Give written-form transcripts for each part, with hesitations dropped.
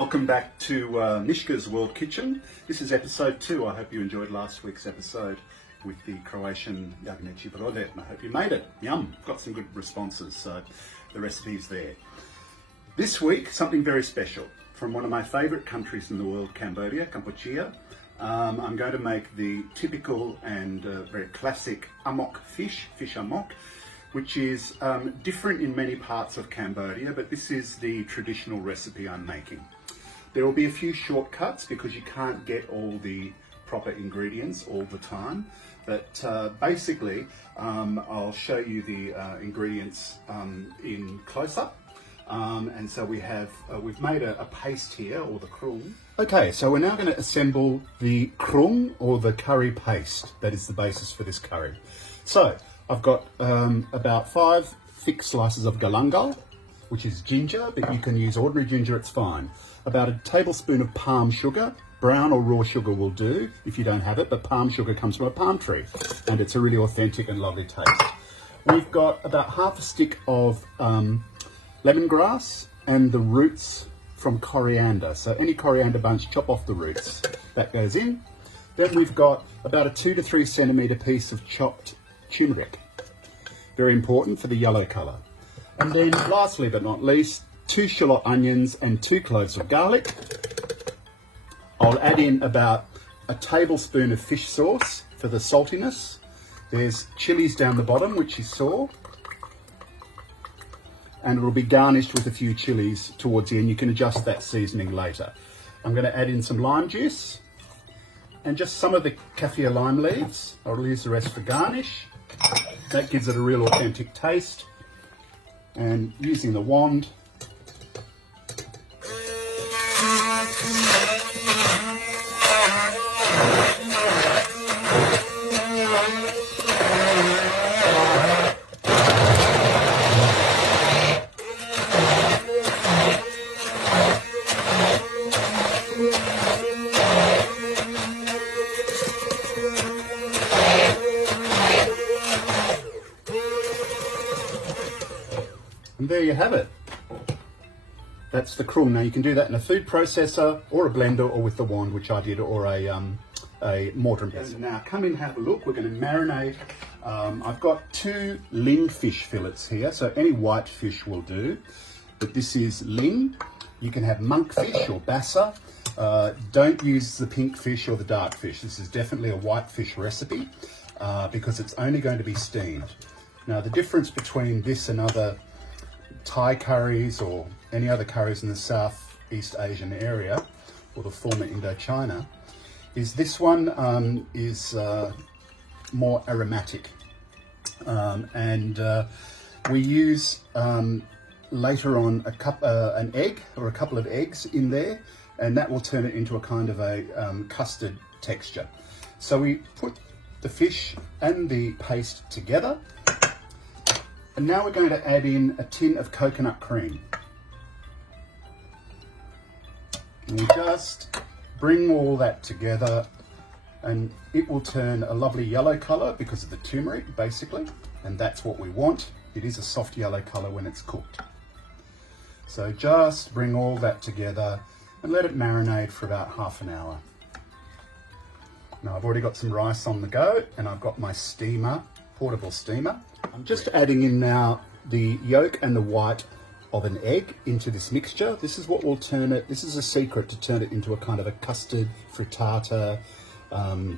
Welcome back to Mishka's World Kitchen. This is episode 2. I hope you enjoyed last week's episode with the Croatian jagnjeci brode. I hope you made it. Yum. Got some good responses, so the recipe's there. This week, something very special from one of my favourite countries in the world, Cambodia, Cambodia. I'm going to make the typical and very classic Amok fish Amok, which is different in many parts of Cambodia, but this is the traditional recipe I'm making. There will be a few shortcuts because you can't get all the proper ingredients all the time, but basically I'll show you the ingredients in close-up. And so we've made a paste here, or the krung. Okay, so we're now going to assemble the krung, or the curry paste. That is the basis for this curry. So I've got about 5 thick slices of galangal, which is ginger, but you can use ordinary ginger, it's fine. About a tablespoon of palm sugar. Brown or raw sugar will do if you don't have it, but palm sugar comes from a palm tree, and it's a really authentic and lovely taste. We've got about half a stick of lemongrass and the roots from coriander. So any coriander bunch, chop off the roots. That goes in. Then we've got about a 2 to 3 centimetre piece of chopped turmeric. Very important for the yellow colour. And then lastly but not least, 2 shallot onions and 2 cloves of garlic. I'll add in about a tablespoon of fish sauce for the saltiness. There's chilies down the bottom, which you saw. And it will be garnished with a few chilies towards the end. You can adjust that seasoning later. I'm going to add in some lime juice and just some of the kaffir lime leaves. I'll use the rest for garnish. That gives it a real authentic taste. And using the wand, and there you have it. That's the krung. Now you can do that in a food processor or a blender or with the wand, which I did, or a mortar and pestle. Now come in, have a look. We're going to marinate. I've got 2 ling fish fillets here, so any white fish will do. But this is ling. You can have monkfish or bassa. Don't use the pink fish or the dark fish. This is definitely a white fish recipe because it's only going to be steamed. Now the difference between this and other Thai curries or any other curries in the Southeast Asian area, or the former Indochina, is this one is more aromatic, and we use later on an egg or a couple of eggs in there, and that will turn it into a kind of a custard texture. So we put the fish and the paste together, and now we're going to add in a tin of coconut cream. And we just bring all that together, and it will turn a lovely yellow colour because of the turmeric, basically, and that's what we want. It is a soft yellow colour when it's cooked. So just bring all that together and let it marinate for about half an hour. Now I've already got some rice on the go, and I've got my steamer, portable steamer. I'm just adding in now the yolk and the white of an egg into this mixture. This is what will turn it, this is a secret to turn it into a kind of a custard, frittata,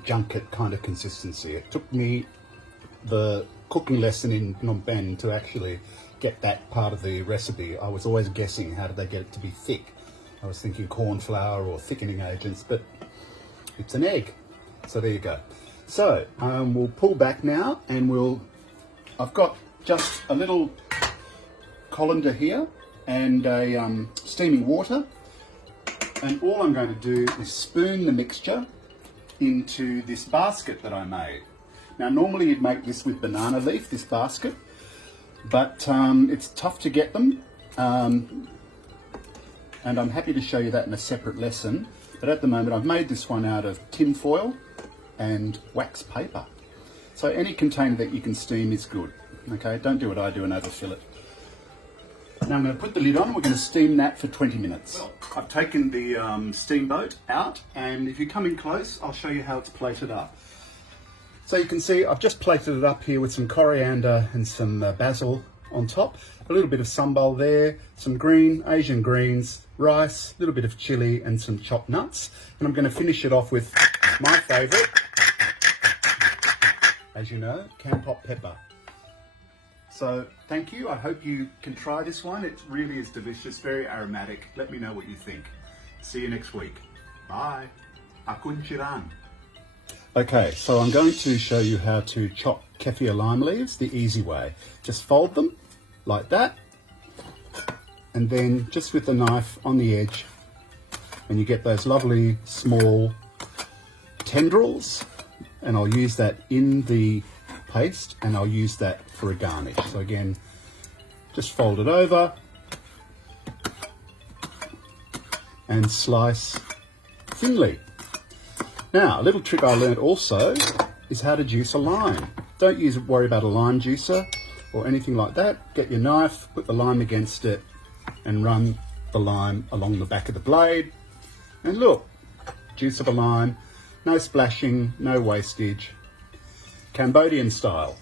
junket kind of consistency. It took me the cooking lesson in Phnom Penh to actually get that part of the recipe. I was always guessing how did they get it to be thick. I was thinking corn flour or thickening agents, but it's an egg. So there you go. So we'll pull back now, and I've got just a little colander here and a steaming water, and all I'm going to do is spoon the mixture into this basket that I made. Now normally you'd make this with banana leaf, this basket, but it's tough to get them, and I'm happy to show you that in a separate lesson. But at the moment I've made this one out of tin foil and wax paper. So any container that you can steam is good. Okay, don't do what I do and overfill it. Now I'm going to put the lid on and we're going to steam that for 20 minutes. I've taken the steamboat out, and if you come in close, I'll show you how it's plated up. So you can see I've just plated it up here with some coriander and some basil on top, a little bit of sambal there, some green, Asian greens, rice, a little bit of chili and some chopped nuts. And I'm going to finish it off with my favourite, as you know, canned hot pepper. So thank you. I hope you can try this one. It really is delicious, very aromatic. Let me know what you think. See you next week. Bye. Akun chiran. Okay, so I'm going to show you how to chop keffir lime leaves the easy way. Just fold them like that, and then just with the knife on the edge, and you get those lovely small tendrils, and I'll use that in the paste, and I'll use that for a garnish. So again, just fold it over and slice thinly. Now, a little trick I learned also is how to juice a lime. Don't worry about a lime juicer or anything like that. Get your knife, put the lime against it, and run the lime along the back of the blade. And look, juice of a lime, no splashing, no wastage. Cambodian style.